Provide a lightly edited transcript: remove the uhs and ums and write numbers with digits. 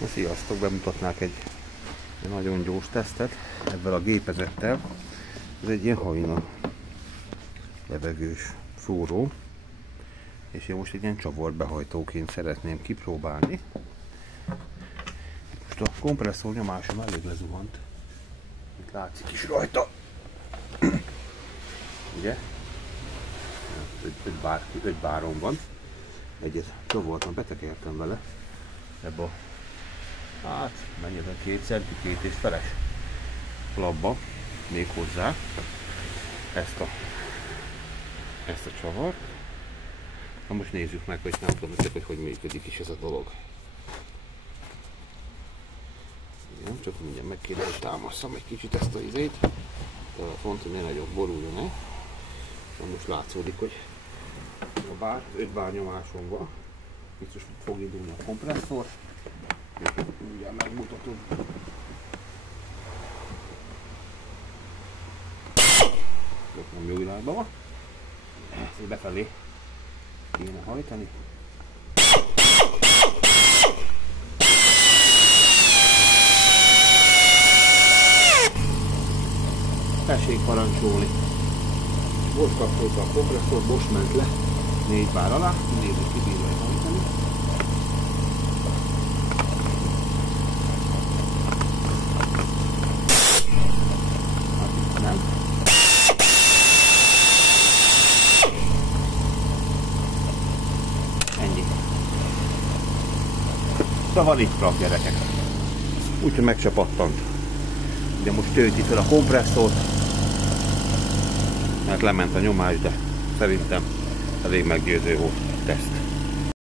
Na, sziasztok! Bemutatnák egy nagyon gyors tesztet ebben a gépezettel. Ez egy ilyen hajna levegős szóró, és én most egy ilyen csavarbehajtóként szeretném kipróbálni. Most a kompresszor nyomásom elég lezuhant, itt látszik is rajta. Ugye? 5 báron van. Egyet csavartam, betekertem vele ebbe a, hát mennyi ez a 2 centi, 2,5-es labba, még hozzá ezt a csavart. Na most nézzük meg, hogy nem tudom, hogy működik is ez a dolog. Igen, csak mindjárt meg kéne, hogy támasszam egy kicsit ezt a izét, telefont, hogy ne nagyon boruljon el. Na most látszódik, hogy a bár, 5 bár nyomáson van. Biztos fog indulni a kompresszor. Mindjárt megmutatom. Ott nem jó irányba van. Ezt befelé kéne hajtani. Tessék parancsolni. Most kapcsolta a kompresszor, most ment le 4 bár alá, nézzük, ki bírja hajtani. Hát itt nem. Ennyi. Szóval itt rak, gyerekek. Úgyhogy meg se pattant. De most tölti fel a kompresszort, mert lement a nyomás, de szerintem elég meggyőző volt a teszt.